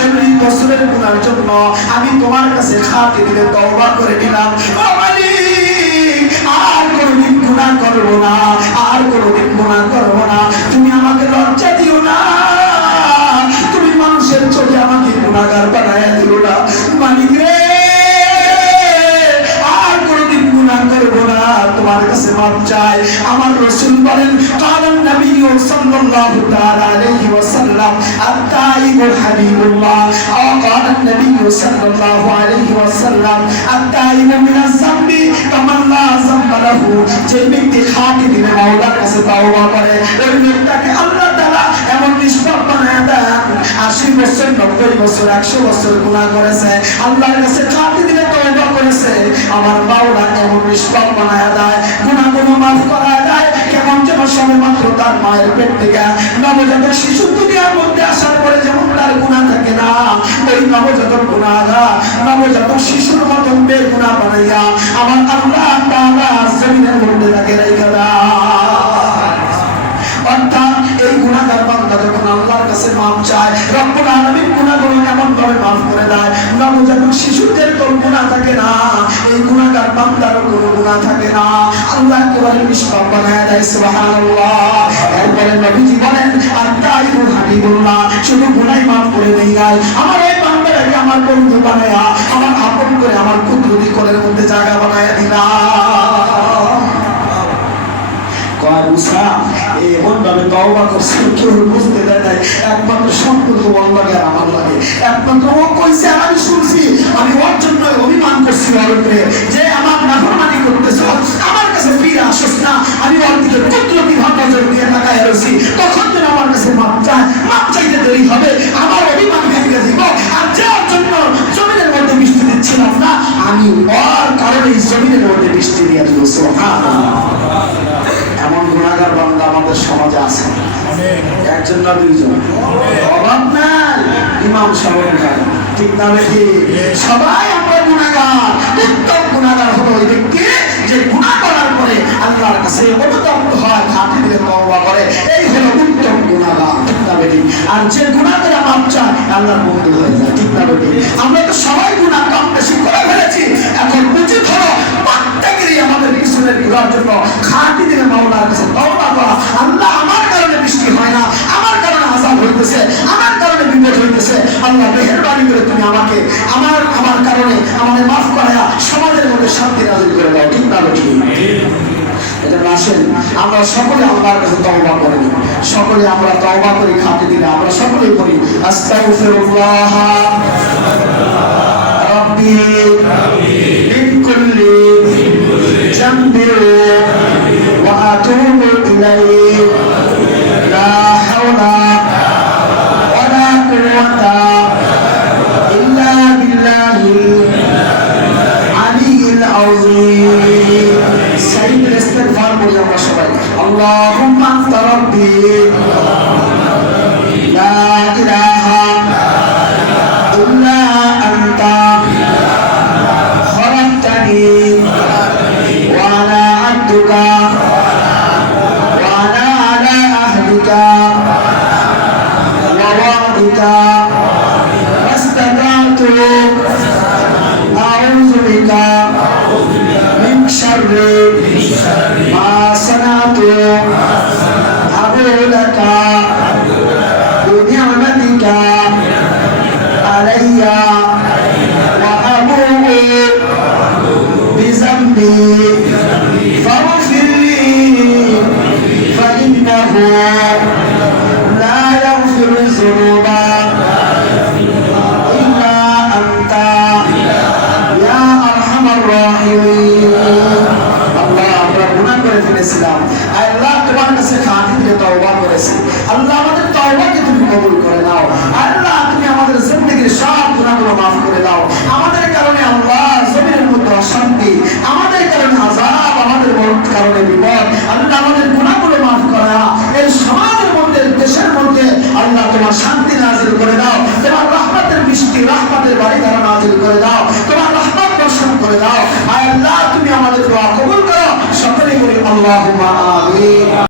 40 বছরের গুনার জন্য আমি তোমার কাছে খাঁটি দিলে তওবা করে নিলাম। ও মালিক, আর কোনদিন গুনাহ করব না, আর কোনদিন গুনাহ করব না। তুমি আমাকে লজ্জা দিও না, তুমি মানুষের চোখে আমাকে গুনাহগার বানায়া দিও না। মালিক রে, আর কোনদিন গুনাহ করব না, তোমার কাছে মাপ চাই। আমার রাসূল বলেন, কালান নবী সাল্লাল্লাহু তাআলা আলাইহি ওয়াসাল্লাম, আত-তাইবুল হাবিবুল্লাহ। কালান নবী সাল্লাল্লাহু আলাইহি ওয়াসাল্লাম, আত-তাইবু মিনাজ যামবি কামান লা যামবা লাহু। যে ব্যক্তি খাঁটি দিলে মাওলার কাছে তওবা করে, ওই লোকটাকে আল্লাহ তাআলা এমন নিষ্পাপ বানায় দেন। 80 বছর, 90 বছর, 100 বছর গুনাহ করেছে, আল্লাহর কাছে খাঁটি দিলে তওবা করেছে, আমার মাওলা এমন নিষ্পাপ বানায় দেয়, গুনাহগুলো মাফ করা দেয়। কেমন যেন সবেমাত্র তার মায়ের পেট থেকে নবজাতক শিশু দুনিয়ার মধ্যে আসার পরে যেমন তার গুনাহ থাকে না, ওই নবজাতক গুনাহগার নবজাতক শিশুর মতন বেগুনাহ বানাইয়া আমার আল্লাহ তাআলা জমিনের মধ্যে তাকে রেখে দেয়। অর্থাৎ এই গুনাহগার বান্দা যখন আল্লাহর কাছে মাপ চায়, রব্বুল আলামিন গুনাহগুলো এমন ভাবে মাফ করে দেয়, নবজাতক শিশুদের কোনো গুনাহ থাকে না, এই গুনাহগার বান্দার কোনো গুনাহ থাকে না, আল্লাহ একেবারে নিষ্পাপ বানায় দেয়। সুবহানাল্লাহ। এরপরে নবীজি বলেন, আত-তাইবুল হাবিবুল্লাহ, শুধু গুনাহ মাফ করে দেই নাই, আমার এই বান্দাটাকে আমার বন্ধু বানায়া, আমার আপন করে, আমার কুদরতি কোলের মধ্যে জায়গা বানায়া দিলাম। কয় মুসা এমন ভাবে তওবা করছে কেউ বুঝতে দেয় নাই, একমাত্র সম্পর্ক আল্লাহকে আর আমার লাগে। একমাত্র ও কইছে, আমি শুনছি, আমি ওর জন্য অভিমান করছি ওর উপরে, যে আমার নাফরমানি করতেছ, আমার কাছে ফিরে আসছ না, আমি ওর দিকে কুদরতি ভাবে নজর দিয়ে তাকায় রইছি, তখন যেন আমার কাছে মাপ চায়, মাপ চাইতে দেরি হবে, আমার অভিমান ভেঙে দিব। আর যার জন্য জমিনের মধ্যে বৃষ্টি দিচ্ছিলাম না, আমি ওর কারণে জমিনের মধ্যে বৃষ্টি দিয়ে দিব। সুবহানাল্লাহ। এমন গুনাহগার বান্দা আমাদের সমাজে আছে, একজন না দুইজন, অভাব নাই। ইমাম সাহেব ঠিক না বেশি, সবাই আমরা গুনাহগার। উত্তম গুনাহগার হলো ওই ব্যক্তি যে গুনাহ করার পরে আল্লাহর কাছে অনুতপ্ত হয়, খাঁটি দিলে তওবা করে, এই হলো উত্তম গুনাহগার। ঠিক না বেশি? আর যে গুনাহ করে মাপ চায়, আল্লাহর বন্ধু হয়ে যায়। ঠিক না বেশি? আমরা তো সবাই গুনাহ কম বেশি করে ফেলেছি, এখন উচিত হলো প্রত্যেকেরই আমাদের পিছনের ঘোরার জন্য খাঁটি দিলে মাওলার কাছে তওবা করা। আল্লাহ, আমার কারণে বৃষ্টি হয় না, আমার কারণে আযাব হইতেছে, আমার কারণে বিপদ হইতেছে, আল্লাহ মেহেরবানি করে তুমি আমাকে আমার কারণে আমাদের মাফ করায়া সমাজের মধ্যে শান্তি নাযিল করে দাও। ঠিক না ঠিক? এটা আসেন আমরা সকলে আল্লাহর কাছে তওবা করি, সকলে আমরা তওবা করি খাঁটি দিলে, আমরা সকলেই করি আস্তাগফিরুল্লাহ রাব্বি মিন কুল্লি যামবি ওয়া আতুবু ইলাইহি লা হাওলা ওয়ালা কুওয়াতা ইল্লা বিল্লাহিল আলিয়্যিল আযীম। সাইয়্যিদুল ইস্তিগফার বলি আমরা সবাই, আল্লাহুম্মা আনতা রাব্বি লা ইলাহা ইল্লা আনতা খলাকতানি ওয়া আনা আবদুকা ওয়া আনা আলা আহদিকা ওয়া ওয়া'দিকা ফাস্তাতা'তু আউযু বিকা মিন শাররি মা সানাতু আবু লাকা বিনি'মাতিকা আলাইয়া ওয়া আবুউ বিযামবি ফাগফিরলি ফাইন্নাহু লা ইয়াগফিরু যুনুবা ইল্লা আনতা ইয়া আরহামার রাহিমিন। আল্লাহ, আমরা গুনাহ করে ফেলেছিলাম, আল্লাহ তোমার কাছে খাঁটি দিলে তওবা করেছি, আল্লাহ আমাদের তওবাকে তুমি কবুল করে নাও। আল্লাহ, তুমি আমাদের জিন্দেগীর সব গুনাহগুলো মাফ করে দাও। আমাদের কারণে আল্লাহ জমিনের মধ্যে অশান্তি, আমাদের কারণে আযাব, আমাদের কারণে বিপদ, আল্লাহ আমাদের গুনাহগুলো মাফ করা, এই সমাজের মধ্যে, দেশের মধ্যে আল্লাহ তোমার শান্তি নাযিল করে দাও, তোমার রহমতের বৃষ্টি, রহমতের বারিধারা নাযিল করে দাও, তোমার রহমত বর্ষণ করে দাও। আল্লাহ, তুমি আমাদের দোয়া কবুল করো। সকলেই বলি আল্লাহুম্মা আমিন।